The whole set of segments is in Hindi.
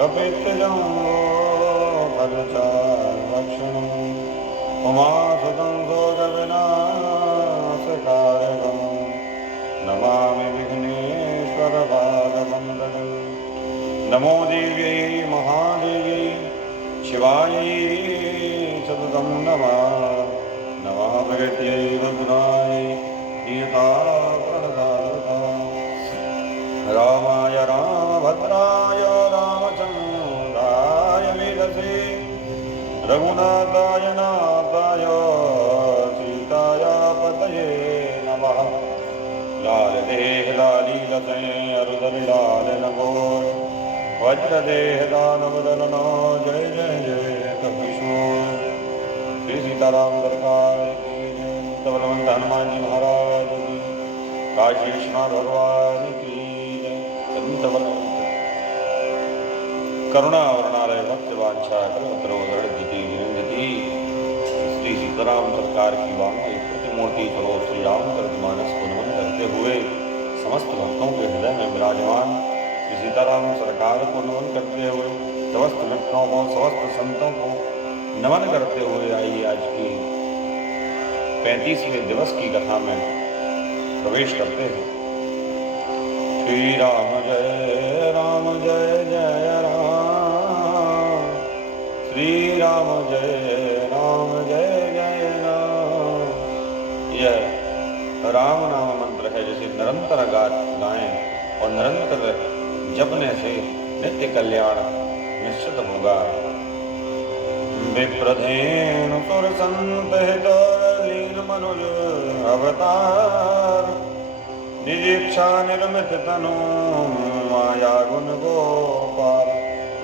कपित्थजं फलचारभक्षणम् उमासुतं शोकविनाशकारकम् नमामि विघ्नेश्वरपादपङ्कजम्। नमो देव्यै महादेव्यै शिवायै सततं नमः। नमः भगवत्यै रुद्राय प्रणदाय रामाय रामभद्राय रामचन्द्राय वेदसे रघुनाथाय नाथाय सीताय पतये नमः। लाल देह लाली लसैं अरुदल लाल नगोर वज्रदेह दानव दलना जय जय जय कपीश्वर। श्री सीताराम सरकार की जय। बलवंत हनुमान जी महाराज की, काशी विश्वनाथ भगवान की जय। संत बलवंत करुणावरणालय भक्त वांछा कल्पतरोधरणिधि निरंजति। श्री सीताराम सरकार की वांगे प्रतिमूर्ति स्वरूप श्री रामचरित मानस को नमन करते हुए समस्त भक्तों के हृदय में विराजमान श्री सीताराम सरकार को नमन करते हुए समस्त मित्रों को समस्त संतों को नमन करते हुए आइए आज की 35वें दिवस की कथा में प्रवेश करते हैं। श्री राम जय जय राम। श्री राम जय जय राम। यह राम नाम मंत्र है जिसे निरंतर गाएं और निरंतर जपने से नित्य कल्याण निश्चित होगा। विप्रधेनु सुर संत हित लीन मनुज अवतार निजीक्षा निर्मित तनु माया गुण गोपाल।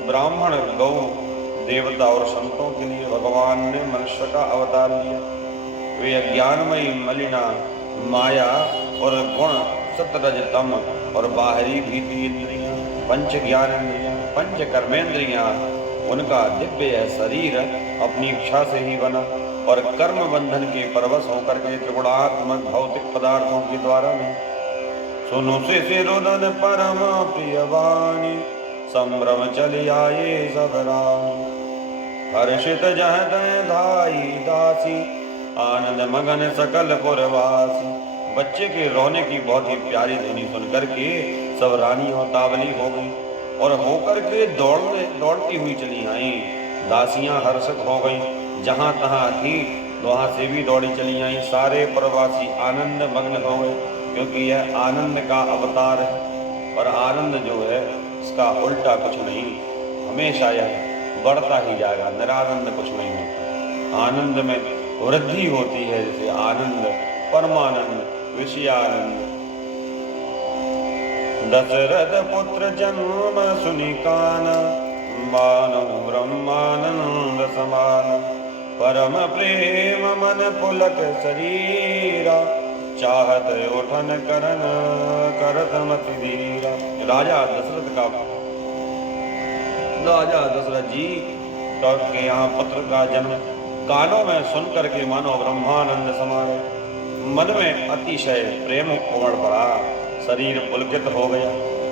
ब्राह्मण गौ देवता और संतों के लिए भगवान ने मनुष्य का अवतार लिया। वे अज्ञानमयी मलिना माया और गुण सतरज तम और बाहरी भीति इंद्रियां पंच ज्ञान इंद्रियां पंच कर्मेंद्रियां उनका दिव्य शरीर अपनी इच्छा से ही बना और कर्म बंधन के परवश होकर के त्रिगुणात्मक भौतिक पदार्थों के द्वारा नहीं। सुनु से रुदन परम प्रिय वाणी संभ्रम चली आए सब रानी। हर्षित जह तय धाई दासी आनंद मगन सकल पुरवासी। बच्चे के रोने की बहुत ही प्यारी ध्वनि सुनकर के सब रानियों तावली हो गई और होकर के दौड़ती हुई चली आई। दासियां हर्षित हो गई, जहां तहां थी वहां से भी दौड़ी चली आई। सारे प्रवासी आनंद मग्न हो गए क्योंकि यह आनंद का अवतार है और आनंद जो है इसका उल्टा कुछ नहीं, हमेशा यह बढ़ता ही जाएगा। निरानंद कुछ नहीं होता, आनंद में वृद्धि होती है। जैसे आनंद परमानंद विषयानंद। दशरथ पुत्र जन्म सुनि कान मानो ब्रह्मानंद समान। परम प्रेम मन पुलक शरीरा चाहत उठन करन करत मति धीरा। राजा दशरथ जी के यहाँ पुत्र का जन्म कानों में सुनकर के मानो ब्रह्मानंद समान। मन में अतिशय प्रेम उमड़ पड़ा, शरीर पुलकित हो गया,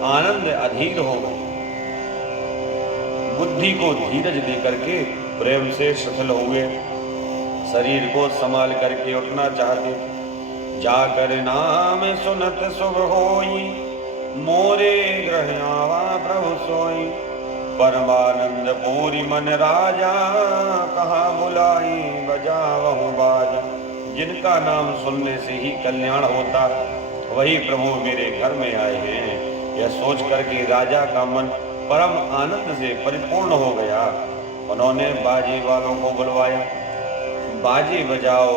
आनंद अधीर हो गया। बुद्धि को धीरज दे करके प्रेम से शिथिल हुए, शरीर को संभाल करके उठना चाहते। जाकर नाम सुनत शुभ होई मोरे ग्रह आवा प्रभु सोई। परमानंद पूरी मन राजा कहाँ बुलाई बजावहु बाजा। जिनका नाम सुनने से ही कल्याण होता वही प्रभु मेरे घर में आए हैं। यह सोच करके राजा का मन परम आनंद से परिपूर्ण हो गया। उन्होंने बाजे वालों को बुलवाया, बाजे बजाओ।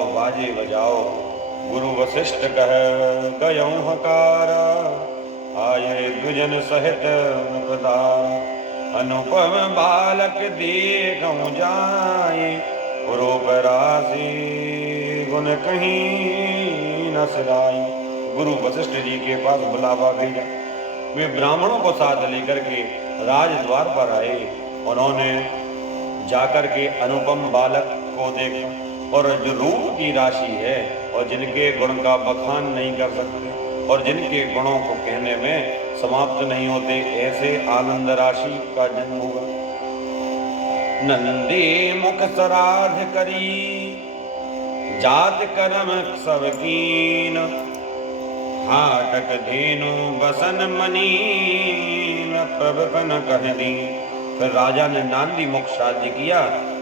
गुरु वशिष्ठ कह गयों हकारा आये द्विजन सहित मुकदार। अनुपम बालक देखऊं जाए रूप राशि गुण कहीं न सिलाई। गुरु वशिष्ठ जी के पास बुलावा भेजा। वे ब्राह्मणों को साथ लेकर के राजद्वार पर आए। उन्होंने जाकर के अनुपम बालक को देखा और जो रूप की राशि है और जिनके गुण का बखान नहीं कर सकते और जिनके गुणों को कहने में समाप्त नहीं होते, ऐसे आनंद राशि का जन्म हुआ। नंदी मुख सराध करी, जात कर्म सब कीन, हाटक धेनु बसन मनीन, प्रभकन कह दी। फिर राजा ने नांदी मुख श्राद्ध किया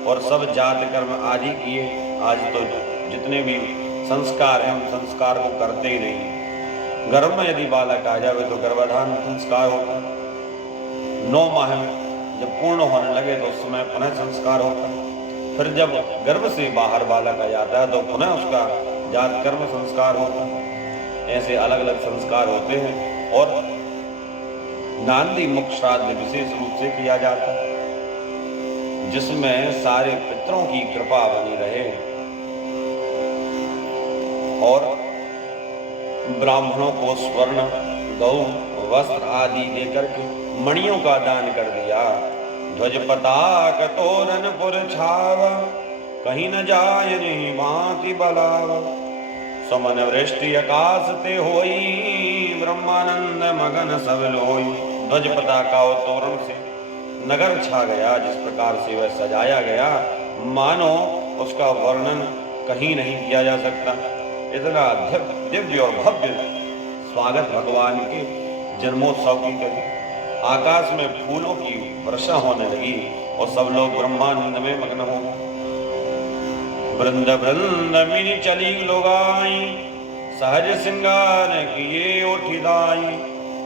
और सब जात कर्म आदि किए। आज तो जितने भी संस्कार हैं, उन संस्कार को करते ही नहीं। गर्भ में यदि बालक आ जावे तो गर्भाधान संस्कार होता है। 9 माह में जब पूर्ण होने लगे तो उस समय पुनः संस्कार होता है। फिर जब गर्भ से बाहर बालक आ जाता है तो पुनः उसका जात कर्म संस्कार होता है। ऐसे अलग अलग संस्कार होते हैं और नांदी मुख श्राद्ध विशेष रूप से किया जाता है, जिसमें सारे पितरों की कृपा बनी रहे और ब्राह्मणों को स्वर्ण, गौ, वस्त्र आदि देकर के मणियों का दान कर दिया। ध्वज पताक तोरण पुर छावा, कहीं न जाय नहीं भांति बलावा। सुमन वृष्टि आकाश ते होई, ब्रह्मानंद मगन सब लोई। ध्वज पताका और तोरण से नगर छा गया। जिस प्रकार से वह सजाया गया, मानो उसका वर्णन कहीं नहीं किया जा सकता। इतना दिव्य और भव्य स्वागत भगवान के जन्मोत्सव की करी। आकाश में फूलों की वर्षा होने लगी और सब लोग ब्रह्मानंद में मग्न हो गए। वृंद वृंद मिनि चली लोगाई, सहज सिंगार किए उठिदाई।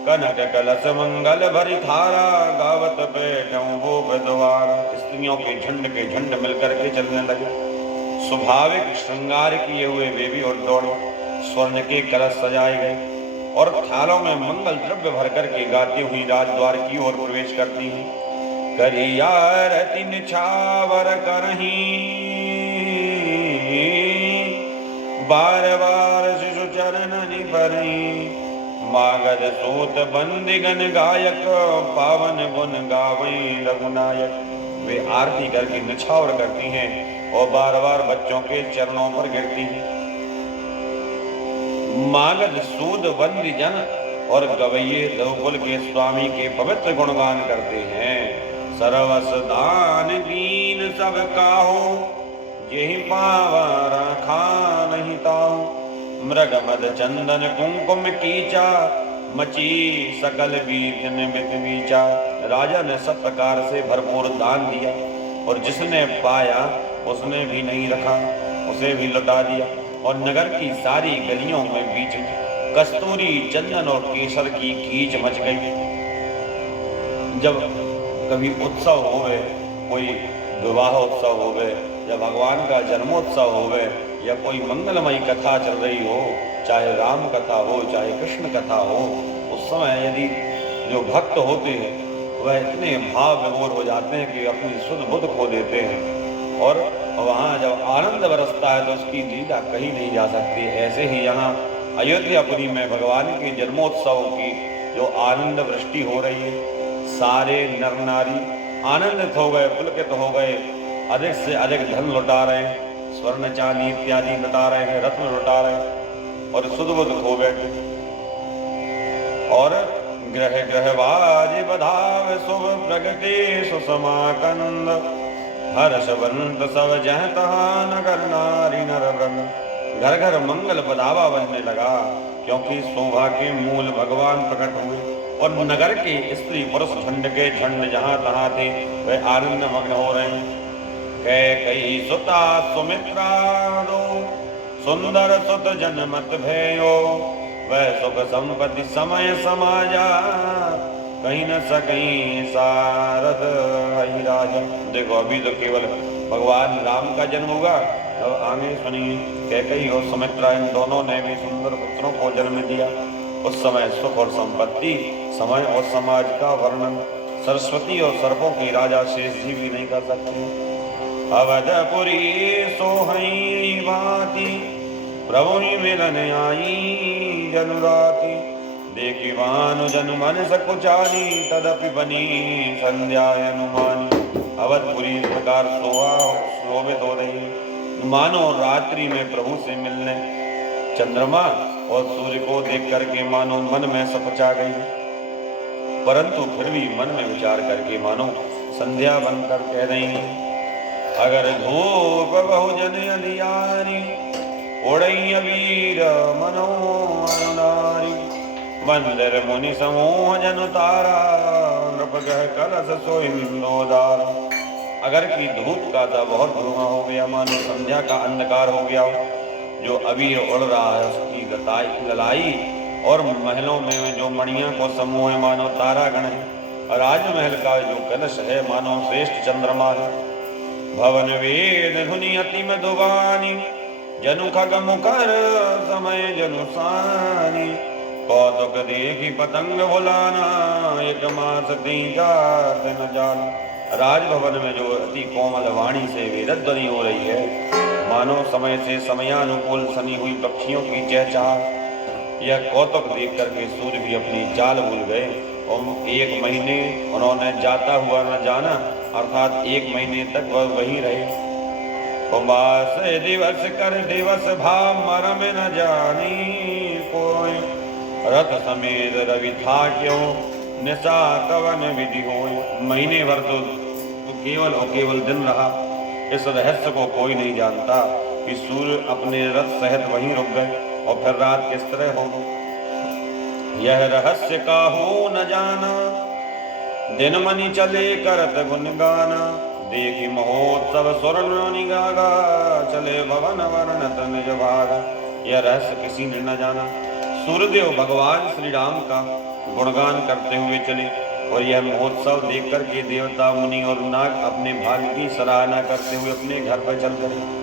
कनक कलश मंगल भरी थारा, गावत बैठूं वो द्वारा। स्त्रियों के झंड मिलकर के चलने लगे। स्वाभाविक श्रृंगार किए हुए वे भी और दौड़े। स्वर्ण के कलश सजाए गए और थालों में मंगल द्रव्य भर करके गाती हुई राजद्वार की ओर प्रवेश करती हैं। करिया रति निछावर करही, बार बार शिशु चरणनि भरही। मागध सूत बंदिगन गायक, पावन गुण गावई रघुनायक। वे आरती करके निछावर करती हैं और बार बार बच्चों के चरणों पर गिरती हैं। मागध सूद बंदी जन और गवैये रघुकुल के स्वामी के पवित्र गुणगान करते हैं। सर्वस दान दीन सब काहू, यही पावा रखा नहीं ताऊ। मृग मद चंदन कुंकुम कीचा, मची सकल बीजन मित बीचा। राजा ने सब प्रकार से भरपूर दान दिया और जिसने पाया उसने भी नहीं रखा, उसे भी लौटा दिया। और नगर की सारी गलियों में बीच कस्तूरी, चंदन और केसर की कीच मच गई। जब कभी उत्सव होवे, कोई विवाह उत्सव होवे या भगवान का जन्मोत्सव होवे या कोई मंगलमयी कथा चल रही हो, चाहे राम कथा हो चाहे कृष्ण कथा हो, उस समय यदि जो भक्त होते हैं वह इतने भाव विभोर हो जाते हैं कि अपनी शुद्ध बुद्ध खो देते हैं। और वहाँ जब आनंद बरसता है तो उसकी लीला कहीं नहीं जा सकती। ऐसे ही यहाँ अयोध्यापुरी में भगवान के जन्मोत्सव की जो आनंद वृष्टि हो रही है, सारे नर नारी आनंदित हो गए, पुलकित हो गए, अधिक से अधिक धन लुटा रहे हैं, स्वर्ण चांदी इत्यादि लुटा रहे हैं, रत्न लुटा रहे हैं और शुद्ध बुद्ध खो बैठे। और ग्रह ग्रहवाज बधाव शुभ प्रगति सुसमाकंद, हर्षवंत सब जह तहा नगर नारी नर वृंद। घर घर मंगल बधावा बजने लगा, क्योंकि शोभा के मूल भगवान प्रकट हुए और नगर के स्त्री पुरुष झंड के झंड जहां तहां थे वे आनंद मग्न हो रहे हैं। कैकेयी सुता सुमित्रा दो, सुंदर सुत जनमत भयो। वह सुख संपत्ति समय समाजा, कहीं न सकहीं सारद हई राजा। देखो अभी तो केवल भगवान राम का जन्म हुआ, अब आगे सुनिए कैकेयी और सुमित्रा इन दोनों ने भी सुंदर पुत्रों को जन्म दिया। उस समय सुख और संपत्ति, समय और समाज का वर्णन सरस्वती और सर्पों के राजा शेष जी भी नहीं कर सकते। अवधपुरी सोहई भांति, प्रभु ही मिलन आई जनुराती। देखी भानु जनु मन सकुचानी, तदपि बनी संध्या अनुमानी। अवधपुरी इस प्रकार शोभित हो रही है, मानो रात्रि में प्रभु से मिलने चंद्रमा और सूर्य को देख करके मानो मन में सकुचा गई। परंतु फिर भी मन में विचार करके मानो संध्या बनकर कह रही हैं, अगर धूप बहुजन अधियारी उड़ई अबीर मनो अनुनारी, मंदिर मुनि समूह जन तारा नृप गह कलश सोइंदोदार। अगर की धूप का सा बहुत धुआं हो गया, मानो संध्या का अंधकार हो गया, जो अबीर उड़ रहा है उसकी ललाई, और महलों में जो मणियों को समूह है मानो तारागण है, राजमहल का जो कलश है मानो श्रेष्ठ चंद्रमा है। भवन वेद धुनि अति मधुबानी, जनु खग मुकर समय जनु सानी, कौतुक देखी पतंग बुलाना, एक मास तीन जात न जाना। राजभवन में जो अति कोमल वाणी से वेदध्वनि हो रही है, मानो समय से समयानुकूल सनी हुई पक्षियों की चहचहाट। यह कौतुक देख करके सूर्य भी अपनी चाल भूल गए, और एक महीने उन्होंने जाता हुआ न जाना, अर्थात एक महीने तक वह वहीं रहे। उमास दिवस कर दिवस भाव मरम न जानी कोई, रथ समेत रवि था क्यों निशा कवन विधि होय। महीने भर तो केवल और केवल दिन रहा, इस रहस्य को कोई नहीं जानता कि सूर्य अपने रथ सहित वहीं रुक गए और फिर रात किस तरह हो गई। यह रहस्य काहू न जाना, दिन मनि चले करत गुण गाना, देखी महोत्सव सुरनि गागा, चले भवन वर्णत निज भागा। यह रहस्य किसी ने न जाना। सूर्यदेव भगवान श्री राम का गुणगान करते हुए चले, और यह महोत्सव देख कर के देवता मुनि और नाग अपने भाग्य की सराहना करते हुए अपने घर पर चल गए।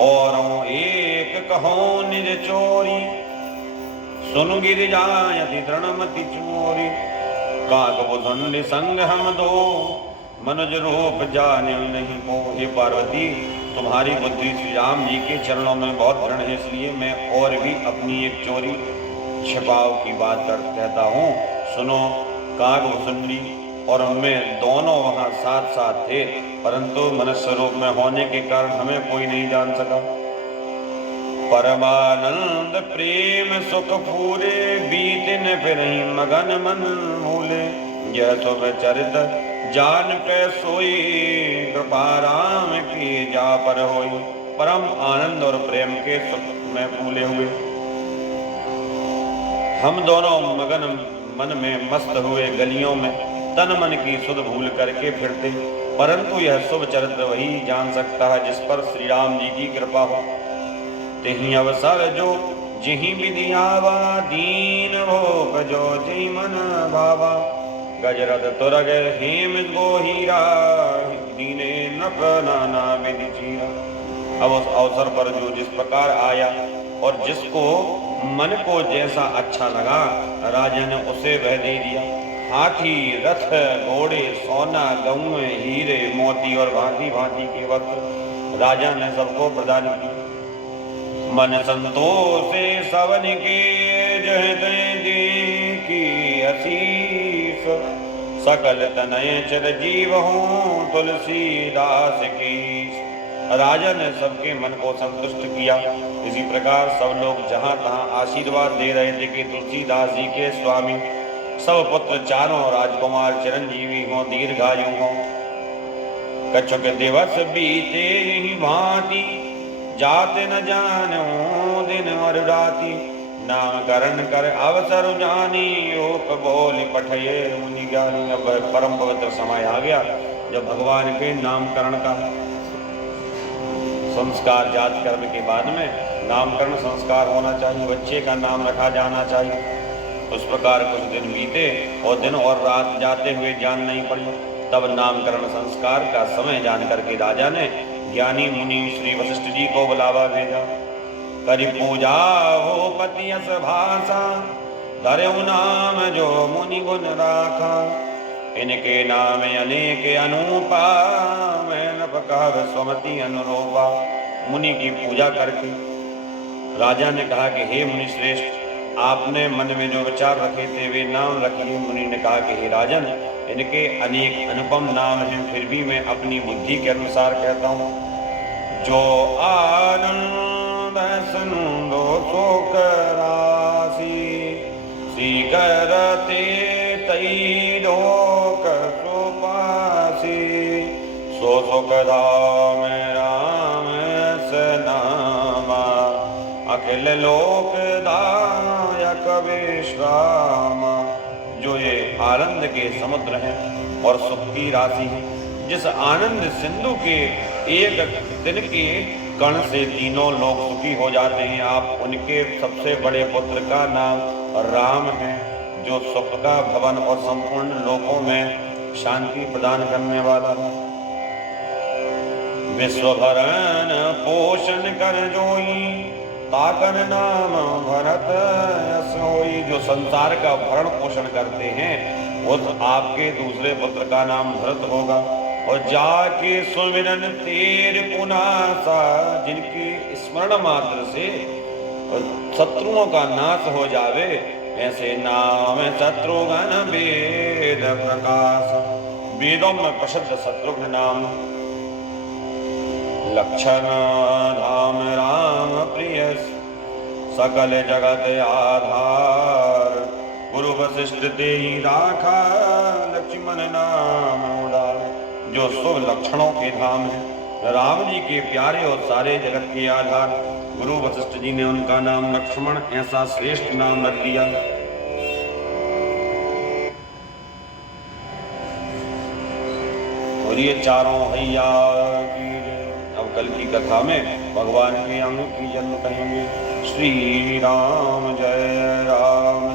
और एक कहो निज चोरी, सुन गिर जायति तृणमति चोरी, काकभुजंड संग हम दो, मनुज रूप जाने नहीं को। हे पार्वती, तुम्हारी बुद्धि श्री राम जी के चरणों में बहुत दृढ़ है, इसलिए मैं और भी अपनी एक चोरी छिपाव की बात कहता हूँ। सुनो, काकभुजंडी और मैं दोनों वहाँ साथ साथ थे, परंतु मनुष्य रूप में होने के कारण हमें कोई नहीं जान सका। परमानंद प्रेम सुख पूरे, बीतिन फिर मगन मन मूले, यह सब चरित जान पे सोई, कृपा राम की जा पर होई। परम आनंद और प्रेम के सुख में फूले हुए हम दोनों मगन मन में मस्त हुए गलियों में तन मन की सुध भूल करके फिरते, परंतु यह शुभ चरित्र वही जान सकता है जिस पर श्री राम जी की कृपा हो। तिहि अवसर जो जिहि विधि आवा, दीन हो जो जय मन भावा, गजरथ तुरग हेम गोहीरा, दीने नप नाना विधि चीरा। अब उस अवसर पर जो जिस प्रकार आया और जिसको मन को जैसा अच्छा लगा, राजा ने उसे वह दे दिया। हाथी, रथ, घोड़े, सोना, गऊ, हीरे, मोती और भांति भांति के वस्त्र राजा ने सबको प्रदान किए। मन संतोष से सवन के जय की असीस, सकल तनय चिरजीव हूँ तुलसीदास की। राजा ने सबके मन को संतुष्ट किया। इसी प्रकार सब लोग जहाँ तहाँ आशीर्वाद दे रहे थे कि तुलसीदास जी के स्वामी सब पुत्र चारों राजकुमार चिरंजीवी हों, दीर्घायु हों। कछुक दिवस बीते यही भांति, जाते न जानो दिन और राति, नामकरण कर अवसर जानी, ओक बोल पठये मुनि ज्ञानी। अब परम पवित्र समय आ गया जब भगवान के नामकरण का संस्कार, जात कर्म के बाद में नामकरण संस्कार होना चाहिए, बच्चे का नाम रखा जाना चाहिए। उस प्रकार कुछ दिन बीते और दिन और रात जाते हुए जान नहीं पड़ी। तब नामकरण संस्कार का समय जान करके राजा ने ज्ञानी मुनि श्री वशिष्ठ जी को बुलावा भेजा। करि पूजा हो पति यस भाषा, धर्यु नाम जो मुनि गुण राखा, इनके नाम अनेक अनूपा, मैं नभ कहब स्वमति अनुरूपा। मुनि की पूजा करके राजा ने कहा कि हे मुनि श्रेष्ठ, आपने मन में जो विचार रखे थे वे नाम रखिए। मुनि ने कहा कि हे राजन, इनके अनेक अनुपम नाम हैं, फिर भी मैं अपनी बुद्धि के अनुसार कहता हूँ। जो आनंद सुनो शोक राशि, सी करते तई सो सुख धाम राम से नामा, अखिल लोक दायक विश्राम। जो ये आनंद के समुद्र हैं और सुख की राशि है, जिस आनंद सिंधु के एक दिन के कण से तीनों लोग सुखी हो जाते हैं, आप उनके सबसे बड़े पुत्र का नाम राम है, जो सुख का भवन और संपूर्ण लोकों में शांति प्रदान करने वाला है। विश्व भरण पोषण कर जोई, ताकन नाम भरत यस होई। जो संसार का भरण पोषण करते हैं, उस आपके दूसरे पुत्र का नाम भरत होगा। और जाके सुमिरन तेर पुनासा, जिनकी स्मरण मात्र से शत्रुओं का नाश हो जावे, ऐसे नाम शत्रुघ्न वेद प्रकाश। वेदों में प्रसिद्ध शत्रुघ्न नाम। लक्षण धाम राम प्रिय, सकल जगत आधार। गुरु वशिष्ठ तेहि राखा, लक्ष्मण नाम उदार। जो शुभ लक्षणों के धाम है, राम जी के प्यारे और सारे जगत के आधार गुरु वशिष्ठ जी ने उनका नाम लक्ष्मण ऐसा श्रेष्ठ नाम रख दिया। और ये चारों हैया की। अब कल की कथा में भगवान के अंग की जन्म कहेंगे। श्री राम जय राम।